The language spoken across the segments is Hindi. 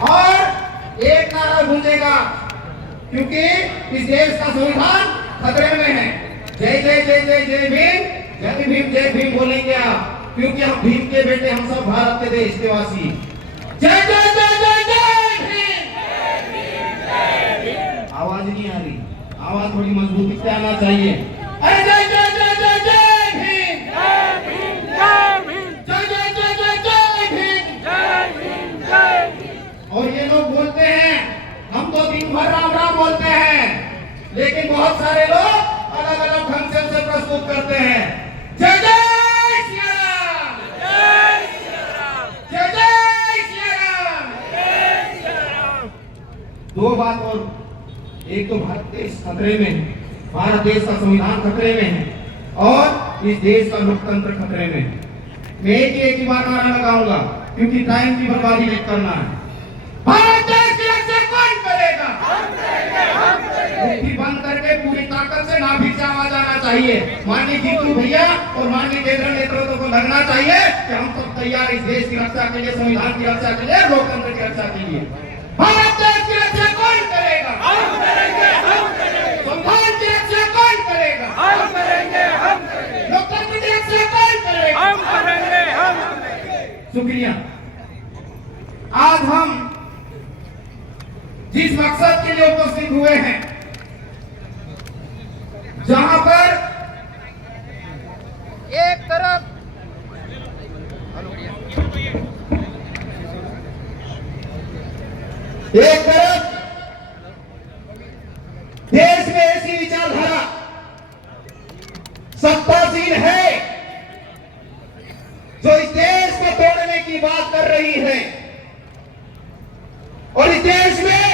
और एक नारा गूंजेगा, क्योंकि इस देश का संविधान खतरे में है। जय जय जय जय जय भीम, जय भीम बोलेंगे आप, क्योंकि हम भीम के बेटे, हम सब भारत के देश के वासी। जय जय जय जय जय भीम। आवाज नहीं आ रही, आवाज थोड़ी मजबूती से आना चाहिए। अरे जय जय जय जय जय भीम, जय भीम, जय भीम, जय जय जय जय जय भीम, जय भीम, जय भीम। और ये लोग बोलते हैं, हम तो दिन भर राम राम बोलते हैं, लेकिन बहुत सारे लोग अलग अलग ढंग से उसे प्रस्तुत करते हैं। जय जय श्री राम, जय श्री राम, जय जय श्री राम, जय श्री राम। दो बात और, एक तो भारत देश खतरे में है, भारत देश का संविधान खतरे में है, और इस देश का लोकतंत्र खतरे में है। मैं एक ही बार नारा लगाऊंगा, क्योंकि टाइम की बर्बादी नहीं करना है। भारत देश की रक्षा कौन करेगा? हम करेंगे, हम करेंगे। मुट्ठी बंद करके पूरी ताकत से नाभि से आवाज आना चाहिए। माननीय जीतू भैया और माननीय केंद्रीय नेतृत्व को लगना चाहिए कि हम सब तैयार इस देश की रक्षा के लिए, संविधान की रक्षा के लिए, लोकतंत्र की रक्षा के लिए। भारत देश की रक्षा कौन करेगा? हम करेंगे, हम करेंगे। संविधान की रक्षा कौन करेगा? हम करेंगे, हम करेंगे। लोकतंत्र की रक्षा कौन करेगा? हम करेंगे, हम करेंगे। शुक्रिया। आज हम जिस मकसद के लिए उपस्थित हुए हैं, जहां पर एक तरफ देश में ऐसी विचारधारा सत्तासीन है जो इस देश को तोड़ने की बात कर रही है, और इस देश में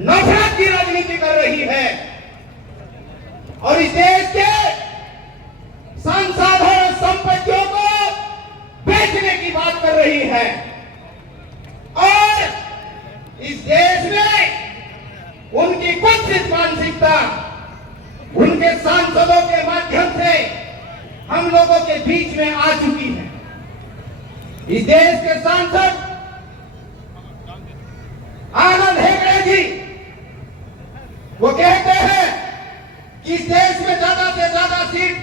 नफरत की राजनीति कर रही है, और इस देश के संसाधन संपत्तियों को बेचने की बात कर रही है, और इस देश में उनकी कुत्सित मानसिकता उनके सांसदों के माध्यम से हम लोगों के बीच में आ चुकी है। इस देश के सांसद आनंद हेगड़े जी वो कहते हैं कि इस देश में ज्यादा से ज्यादा सीट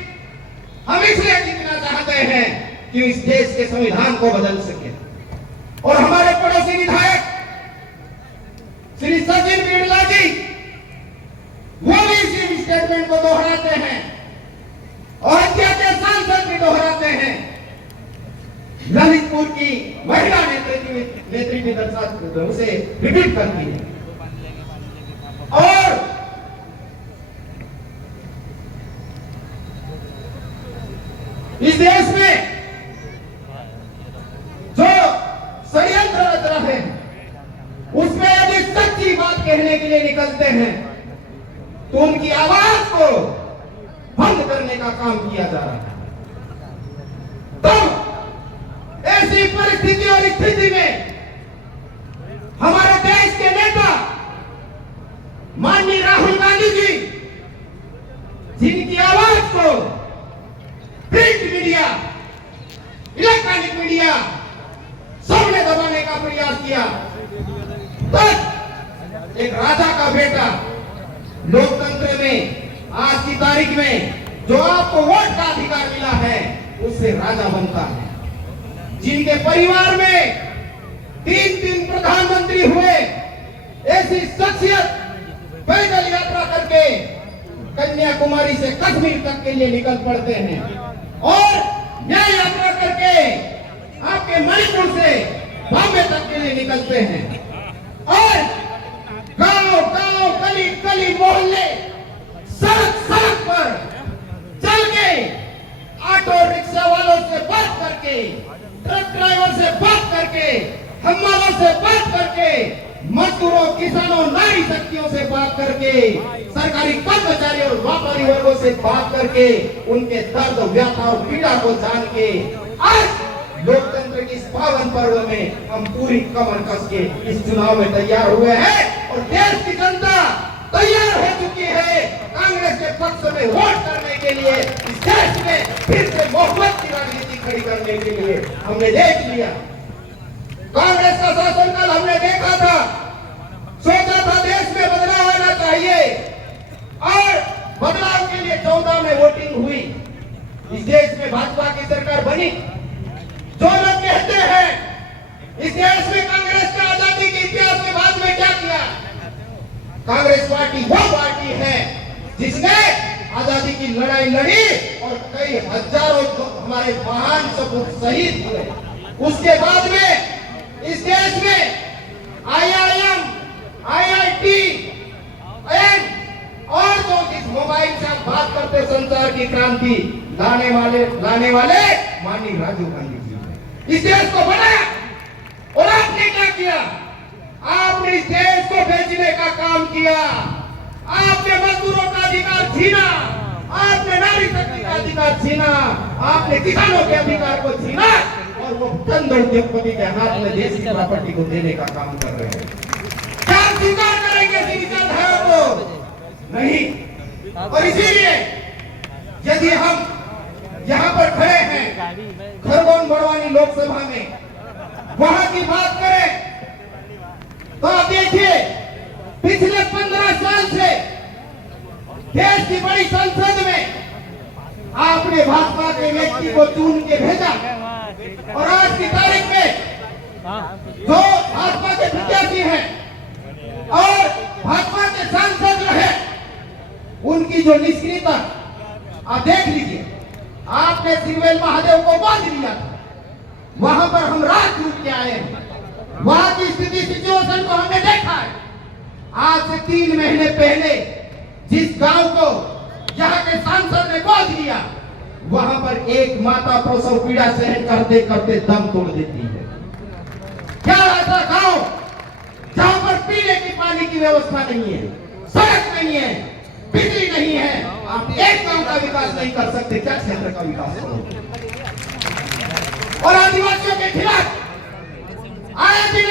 हम इसलिए जीतना चाहते हैं कि इस देश के संविधान को बदल सके। और हमारे पड़ोसी विधायक श्री सचिन बिरला जी वो भी इसी स्टेटमेंट को दोहराते हैं, और के सांसद भी दोहराते हैं। ललितपुर की महिला नेत्री भी दर्शाते उसे रिपीट करती है। और इस देश में जो षड्यंत्र रच रहे हैं उसमें यदि सच्ची बात कहने के लिए निकलते हैं तो उनकी आवाज को बंद करने का काम किया जा रहा है। तो ऐसी परिस्थिति और स्थिति में हमारे देश के नेता माननीय राहुल गांधी जी, जिनकी आवाज को प्रिंट मीडिया, इलेक्ट्रॉनिक मीडिया सबने दबाने का प्रयास किया, तब एक राजा का बेटा लोकतंत्र में आज की तारीख में जो आपको वोट का अधिकार मिला है उससे राजा बनता है। जिनके परिवार में 3 प्रधानमंत्री हुए, ऐसी शख्सियत पैदल यात्रा करके कन्याकुमारी से कश्मीर तक के लिए निकल पड़ते हैं, और न्याय यात्रा करके आपके मणिपुर से बॉम्बे तक के लिए निकलते हैं, और गांव गली गली मोहल्ले सड़क सड़क पर चल के ऑटो रिक्शा वालों से बात करके, ट्रक ड्राइवर से बात करके, हमालों से बात करके, मजदूरों, किसानों, नारी शक्तियों से बात करके, सरकारी कर्मचारियों और व्यापारी वर्गों से बात करके, उनके दर्द, व्यथा और पीड़ा को जान के आज लोकतंत्र की इस पावन पर्व में हम पूरी कमर कस के इस चुनाव में तैयार हुए हैं, और देश की जनता तैयार हो चुकी है कांग्रेस के पक्ष में वोट करने के लिए, इस देश में फिर से मोहब्बत की राजनीति खड़ी करने के लिए। हमने देख लिया कांग्रेस का शासनकाल हमने देखा था, सोचा था देश में बदलाव आना चाहिए और बदलाव के लिए 14 में वोटिंग हुई। इस देश में भाजपा की सरकार बनी। जो लोग कहते हैं इस देश में कांग्रेस का आजादी के इतिहास के बाद में क्या किया, कांग्रेस पार्टी वो पार्टी है जिसने आजादी की लड़ाई लड़ी और कई हजारों हमारे महान सपूत शहीद हुए। उसके बाद में इस देश में IIM, IIT और जो जिस मोबाइल से आप बात करते संचार की क्रांति लाने वाले माननीय राजीव गांधी जी इस देश को बनाया। और आपने क्या किया, आपने इस देश को बेचने का काम किया। आपने मजदूरों का अधिकार छीना, आपने नारी शक्ति का अधिकार छीना, आपने किसानों के अधिकार को छीना और वो चंद उद्योगपति के हाथ में देश की प्रॉपर्टी को देने का काम कर रहे हैं। क्या स्वीकार करेंगे इस विचारधारा को? नहीं। और इसीलिए यदि हम यहाँ पर खड़े हैं खरगोन बड़वानी लोकसभा में, वहां की बात करें तो आप देखिए पिछले 15 साल से देश की बड़ी संसद में आपने भाजपा के व्यक्ति को चुन के भेजा और आज की तारीख में जो भाजपा के प्रत्याशी हैं और भाजपा के सांसद रहे उनकी जो निष्क्रियता आप देख लीजिए। आपने सिरवेल महादेव को बांध लिया था, वहां पर हम रात डूब के आए हैं, वहां की स्थिति सिचुएशन को हमने देखा है। आज से 3 महीने पहले जिस गांव को यहाँ के सांसद ने गोद लिया, वहां पर एक माता प्रसव पीड़ा सहन करते करते दम तोड़ देती है। क्या ऐसा गांव जहां पर पीने की पानी की व्यवस्था नहीं है, सड़क नहीं है, बिजली नहीं है, आप एक गांव का विकास नहीं कर सकते, क्या क्षेत्र का विकास करोगे? और आदिवासियों के खिलाफ आए दिन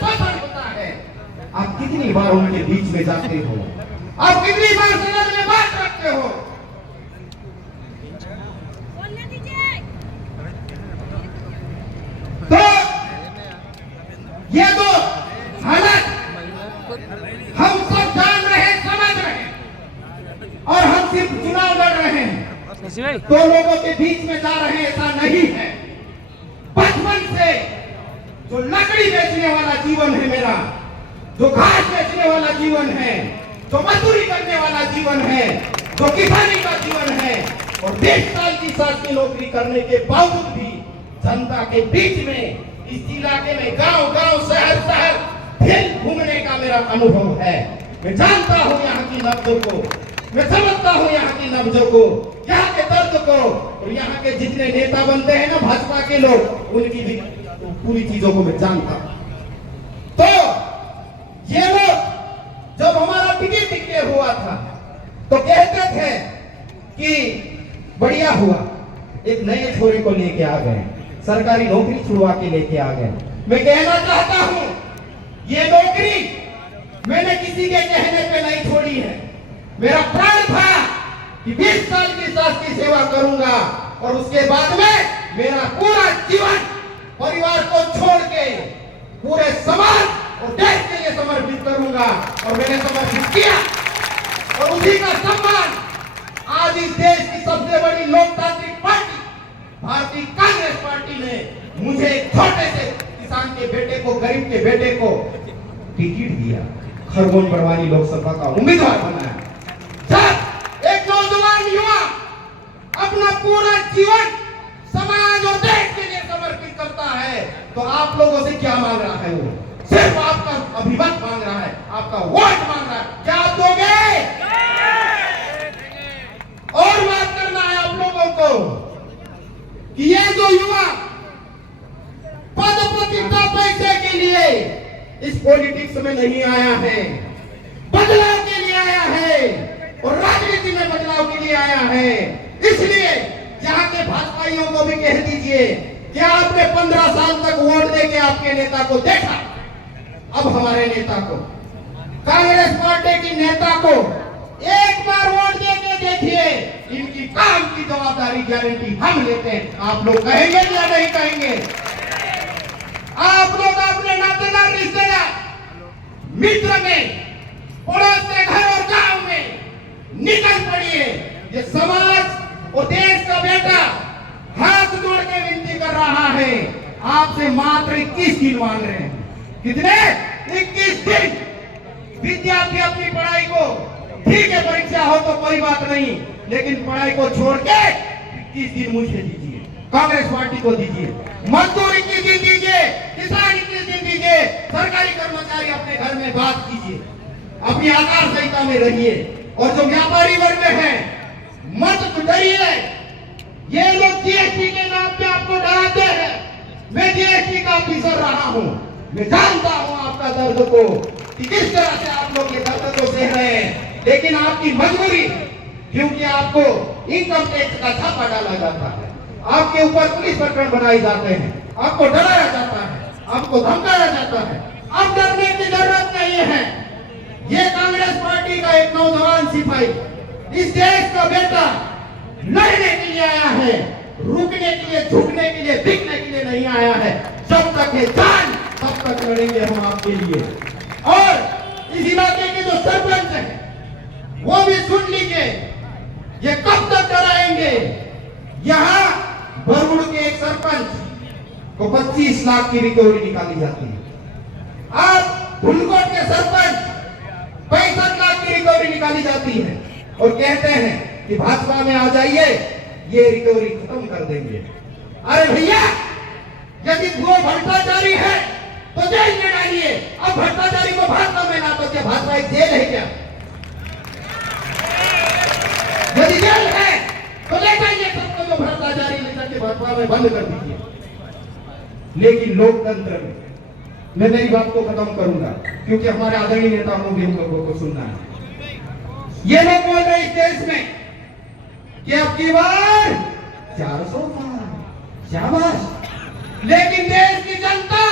शोषण होता है। आप कितनी बार उनके बीच में जाते हो, आप कितनी बार सदन में बात रखते हो? तो ये तो हालत हम सब जान रहे हैं, समझ रहे हैं और हम सिर्फ चुनाव लड़ रहे हैं, तो लोगों के बीच में जा रहे हैं, ऐसा नहीं है। बचपन से जो लकड़ी बेचने वाला जीवन है मेरा, जो घास बेचने वाला जीवन है, जो मजदूरी करने वाला जीवन है, जो किसानी का जीवन है और 20 साल की शासकीय नौकरी करने के बावजूद भी जनता के बीच में इस इलाके में गांव-गांव, शहर-शहर फिर घूमने का मेरा अनुभव है। मैं जानता हूं यहाँ की नब्जों को, मैं समझता हूं यहाँ की नब्जों को, यहाँ के दर्द को, और यहाँ के जितने नेता बनते हैं ना भाजपा के लोग, उनकी भी पूरी चीजों को मैं जानता हूं। तो ये लोग जब हमारा टिकट डिक्लेयर हुआ था तो कहते थे कि बढ़िया हुआ, एक नए छोरे को लेके आ गए, सरकारी नौकरी छुड़वा के लेके आ गए। मैं कहना चाहता हूं ये नौकरी मैंने किसी के कहने पे नहीं छोड़ी है। मेरा प्रण था कि 20 साल की शासकीय सेवा करूंगा और उसके बाद में मेरा पूरा जीवन परिवार को छोड़ के पूरे समाज और देश के लिए समर्पित करूंगा और मैंने समर्पित किया। और उसी का सम्मान आज इस देश की सबसे बड़ी लोकतांत्रिक पार्टी भारतीय कांग्रेस पार्टी ने मुझे छोटे से किसान के बेटे को, गरीब के बेटे को टिकट दिया, खरगोन बड़वानी लोकसभा का उम्मीदवार बनाया। जब एक नौजवान युवा अपना पूरा जीवन समाज और देश के लिए समर्पित करता है तो आप लोगों से क्या मांग रहा है? वो सिर्फ आपका अभिमत मांग रहा है, आपका वोट मांग रहा है। क्या आप दोगे? और बात करना है आप लोगों को कि ये जो युवा पद प्रतिष्ठा पैसे के लिए इस पॉलिटिक्स में नहीं आया है, बदलाव के लिए आया है और राजनीति में बदलाव के लिए आया है। इसलिए यहाँ के भाजपाइयों को भी कह दीजिए कि आपने 15 साल तक वोट देके आपके नेता को देखा, अब हमारे नेता को, कांग्रेस पार्टी की नेता को एक बार वोट देके देखिए, इनकी काम की जवाबदारी गारंटी हम लेते हैं। आप लोग कहेंगे या नहीं कहेंगे? मित्र में, पड़ोस के घर और गांव में निकल पड़िए। ये समाज और देश का बेटा हाथ जोड़ के विनती कर रहा है, आपसे मात्र 21 दिन मांग रहे हैं। कितने? 21 दिन। विद्यार्थी अपनी पढ़ाई को, ठीक है परीक्षा हो तो कोई बात नहीं, लेकिन पढ़ाई को छोड़ के 21 दिन मुझे दीजिए, कांग्रेस पार्टी को दीजिए। मजदूर 21 दिन दीजिए, किसान 21 दिन दीजिए, सरकारी कर्मचारी अपने घर में बात कीजिए, अपनी आचार संहिता में रहिए। और जो व्यापारी वर्ग में है, मत डरिए। ये लोग जीएसटी के नाम पे आपको डराते हैं। मैं जीएसटी का ऑफिसर रहा हूं, मैं जानता हूं आपका दर्द को कि किस तरह से आप लोग ये दर्द को सह रहे हैं, लेकिन आपकी मजबूरी, क्योंकि आपको इनकम टैक्स का छापा डाला जाता है, आपके ऊपर पुलिस प्रकरण बनाए जाते हैं, आपको डराया जाता है, आपको धमकाया जाता है। अब डरने की जरूरत नहीं है। ये कांग्रेस पार्टी का एक नौजवान सिपाही इस देश का बेटा लड़ने के लिए आया है, रुकने के लिए, झुकने के लिए, बिकने के लिए नहीं आया है। जब तक है जान तब तक लड़ेंगे हम आपके लिए। और इस इलाके के जो सरपंच है वो भी सुन लीजिए, ये कब तक डराएंगे। यहाँ बरुड़ के एक सरपंच को 25 लाख की रिकवरी निकाली जाती है। आप धुलकोट के सरपंच 65 लाख की रिकवरी निकाली जाती है और कहते हैं कि भाजपा में आ जाइए, ये रिकवरी खत्म कर देंगे। अरे भैया, यदि वो भ्रष्टाचारी है तो जेल में डालिए। अब भ्रष्टाचारी को भाजपा में ना तो क्या भाजपा एक जेल है क्या? यदि जेल है तो ले जाइए सबको, जो भ्रष्टाचारी लेकर के भाजपा में बंद कर दीजिए। लेकिन लोकतंत्र में मैं मेरी बात को खत्म करूंगा, क्योंकि हमारे आदरणीय नेताओं को भी हम लोगों को सुनना है। ये लोग बोल रहे इस देश में कि अब की बार 400 पार, शाबाश। लेकिन देश की जनता,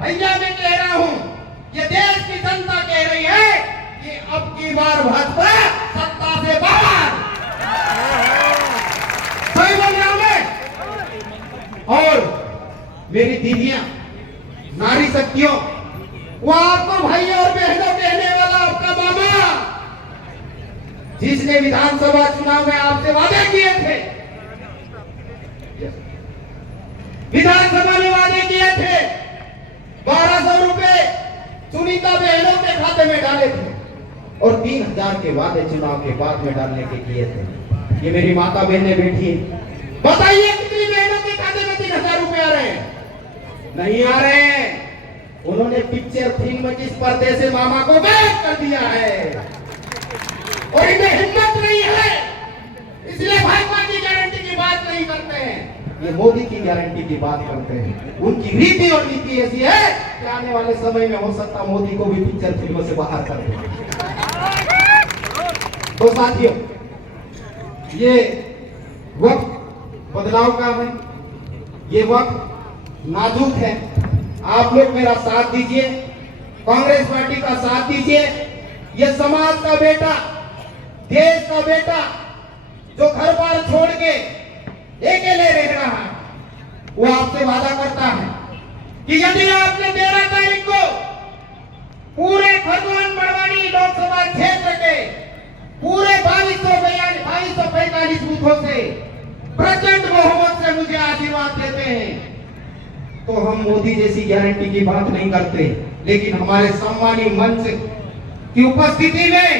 भैया मैं कह रहा हूं, ये देश की जनता कह रही है कि अब की बार भाजपा सत्ता से बाहर। सही बोल रहा हूं मैं। और मेरी दीदियां, नारी शक्तियों, वो आपको भाई और बहनों कहने वाला आपका मामा, जिसने विधानसभा चुनाव में आपसे वादे किए थे, विधानसभा में वादे किए थे, 1200 रुपए सुनीता बहनों के खाते में डाले थे और 3000 के वादे चुनाव के बाद में डालने के किए थे। ये मेरी माता बहनें बैठी, बताइए कितनी बहनों के खाते में 3000 रुपए आ रहे हैं? नहीं आ रहे हैं। उन्होंने पिक्चर फिल्म जिस पर्दे से मामा को गायब कर दिया है और इन्हें हिम्मत नहीं है, इसलिए भाजपा की गारंटी की बात नहीं करते हैं, ये मोदी की गारंटी की बात करते हैं। उनकी रीति और नीति ऐसी है कि आने वाले समय में हो सकता मोदी को भी पिक्चर फिल्मों से बाहर कर दे। तो साथियों, ये वक्त बदलाव का है, ये वक्त नाजुक है। आप लोग मेरा साथ दीजिए, कांग्रेस पार्टी का साथ दीजिए। ये समाज का बेटा, देश का बेटा, जो घर बार छोड़ के अकेले रह रहा है, वो आपसे वादा करता है कि यदि आपने 13 तारीख को पूरे खरगोन बड़वानी लोकसभा क्षेत्र के पूरे 2245 बूथों से प्रचंड बहुमत से मुझे आशीर्वाद देते हैं, तो हम मोदी जैसी गारंटी की बात नहीं करते, लेकिन हमारे सम्मानी मंच की उपस्थिति में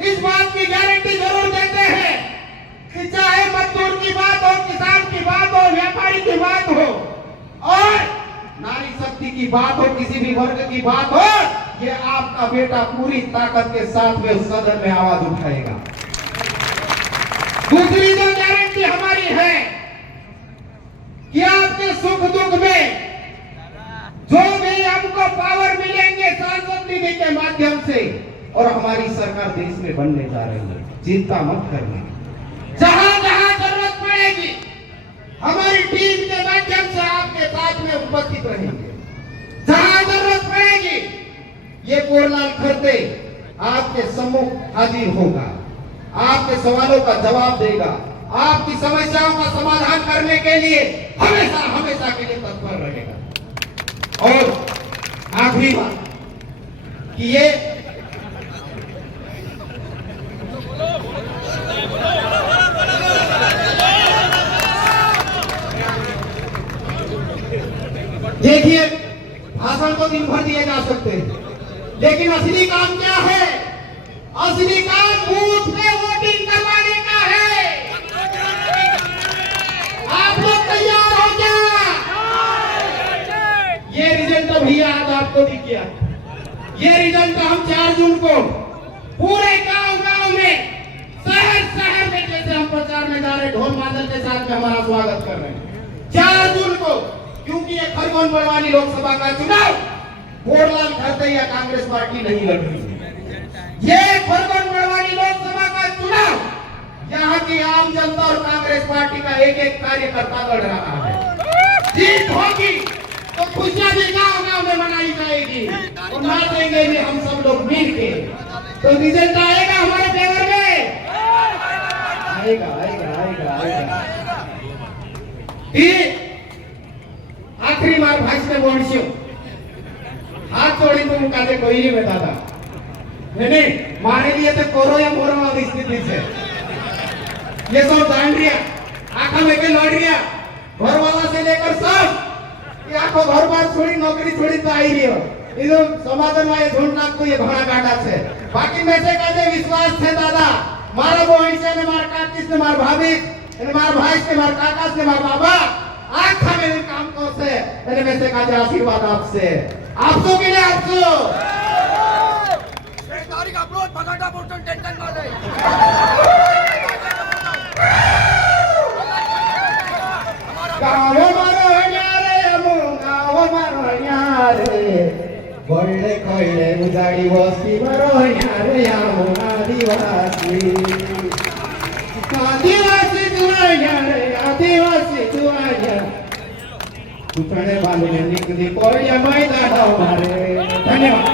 इस बात की गारंटी जरूर देते हैं कि चाहे मजदूर की बात हो, किसान की बात हो, व्यापारी की बात हो और नारी शक्ति की बात हो, किसी भी वर्ग की बात हो, ये आपका बेटा पूरी ताकत के साथ में सदन में आवाज उठाएगा। दूसरी जो गारंटी हमारी है कि आपके सुख दुख में जो भी हमको पावर मिलेंगे सांसद निधि के माध्यम से, और हमारी सरकार देश में बनने जा रही है, चिंता मत करना। जहां जहां जरूरत पड़ेगी हमारी टीम के माध्यम से आपके साथ में उपस्थित रहेंगे। जहां जरूरत पड़ेगी ये कोरलाल खरते आपके सम्मुख हाजिर होगा, आपके सवालों का जवाब देगा, आपकी समस्याओं का समाधान करने के लिए हमेशा हमेशा के लिए तत्पर रहेगा। और आखिरी बात कि ये देखिए, भाषण तो दिन भर दिए जा सकते हैं, लेकिन असली काम क्या है? असली काम बूथ पे वोटिंग करवाने का है। आप लोग तैयार हो क्या? ये रिजल्ट भैया आज आपको दिख गया। ये रिजल्ट हम 4 जून को पूरे गांव-गांव में, शहर-शहर में, जैसे हम प्रचार में जा रहे ढोल मादल के साथ में हमारा स्वागत कर रहे हैं 4 जून को, क्योंकि ये खरगोन बड़वानी लोकसभा का चुनाव बोरलाल खरदैया कांग्रेस पार्टी नहीं लड़ रही। ये खरगोन बड़वानी लोकसभा का चुनाव यहाँ की आम जनता और कांग्रेस पार्टी का एक एक कार्यकर्ता लड़ रहा है। जीत होगी तो खुशियां भी गांव-गांव में मनाई जाएगी और नाचेंगे भी हम सब लोग मिल के। तो रिजल्ट आएगा हमारे फेवर में, आएगा आएगा आएगा आएगा। आखिरी बार भाजपे बोलशियो हाथ जोड़ी तो मुकाते कोई नहीं बता था, नहीं मारे लिए तो कोरो या मोरो वाली स्थिति से ये सब जान रिया, आंखा में के लड़ रिया, घर वाला से लेकर सब ये आंखों घर बार छोड़ी, नौकरी छोड़ी तो आई रही हो। इधो समाधान में ये ढूंढ नाक को ये घोड़ा काटा से बाकी में से कहते विश्वास थे दादा मारा बहन से ने मार काकी से मार भाभी ने मार भाई से मार काका से मार बाबा आंखा में काम को से मैंने में से कहते आशीर्वाद आपसे, आपसो के लिए आपसो तारीख अपलोड भगाटा बोलते टेंशन ना ले। गाँव मारो यारे गाँव मारो यारे बड़े कोयले उजाड़ी वस्ती मारो यारे आदिवासी आदिवासी दुआया रे आदिवासी दुआया उठने वाले ने निकली कोई मैदान हमारे। धन्यवाद।